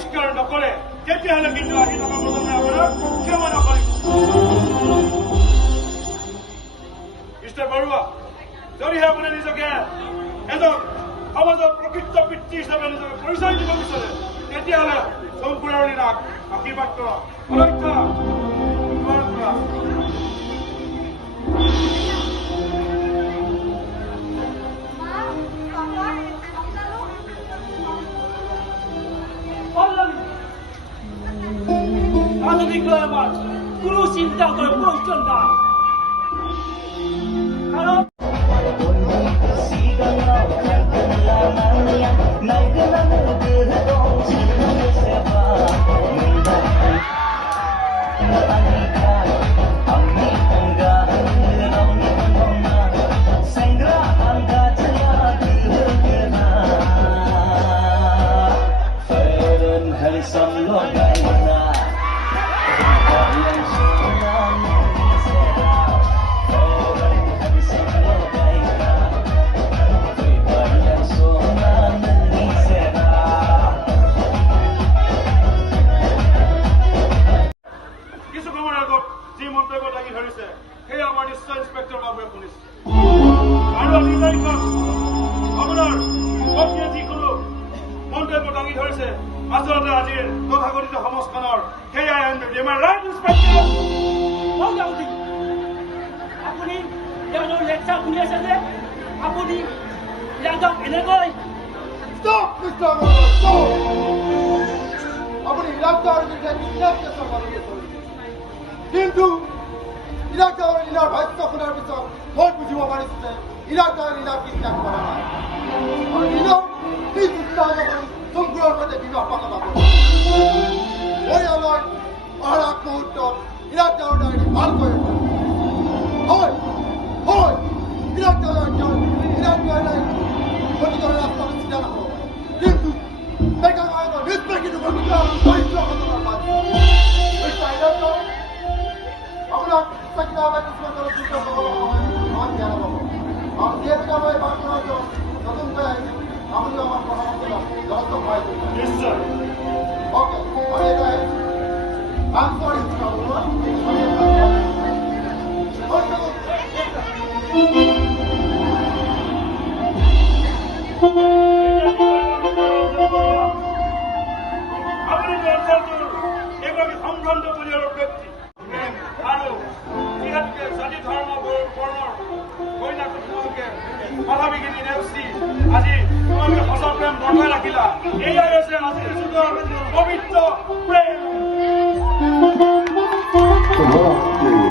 বহিষ্কাৰ নকৰে তেতিয়াহ'লে কিন্তু আহি থকা প্ৰজন্মই আপোনাক ক্ষমা নকৰিব। মিষ্টাৰ বৰুৱা, যদিহে আপুনি নিজকে এজন সমাজৰ প্ৰকৃত পিতৃ হিচাপে নিজকে পৰিচয় দিব বিচাৰে তেতিয়াহ'লে শংকুৰাৰ লীলাক আশীৰ্বাদ কৰা, অন্যথা তোমাৰ কৰা। আধুনিক আমাৰ কোনো চিন্তা কৰাৰ প্ৰয়োজন নাই, কাৰণ যি মন্তব্য দাঙি ধৰিছে সেয়া আমাৰ নিশ্চয় ইন্সপেক্টৰ বাবুৱে শুনিছে। আৰু আজি তাৰিখত আপোনাৰ পত্নীয়ে যিকোনো মন্তব্য দাঙি ধৰিছে আচলতে আজিৰ তথাকথিত সমাজখনৰ সেয়াই ৰাইট ইন্সপেক্টৰ। আপুনি তেওঁৰ লেকচাৰ শুনি আছে যে আপুনি ইয়াক এনেকৈ আপুনি কিন্তু ইলাকাৰ লীলাৰ ভাষ্য শুনাৰ পিছত মই বুজিব পাৰিছো যে ইলাকাৰ লীলা বিশ্বাস কৰা নাই আৰু লীলাও এই শংকুৰৰ সৈতে বিবাহ পাতা পৰিয়ালৰ অহাৰ আগ মুহূৰ্তত ইলাকাৰ ডায়েৰী ভালকৈ হয় হয় ইলাকাৰ গতিকে ৰাস্তাটো চিধা নহ'ব, কিন্তু ডেকা গায়কৰ নিশ্চয় কিন্তু গতিকে আপোনাক চাকিদাবাই কিছুমান আৰু যিহেতু আমাৰ নতুনকৈ আহিছোঁ আপুনি আমাৰ পৰামৰ্শ যথেষ্ট সহায় কৰিব। নিশ্চয় অ'কে আমি এটা আপুনি অঞ্চলটোৰ এগৰাকী সম্ভ্ৰান্ত পৰিয়ালৰ ব্যক্তি আৰু যিহেতুকে জাতি ধৰ্ম বৰ্ণৰ কইনাক তোমালোকে বাধা বিঘিনি নেওচি আজি তোমালোকে সঁচা প্ৰেম বৰ্তাই ৰাখিলা, এয়াই হৈছে আজিৰ যুগৰ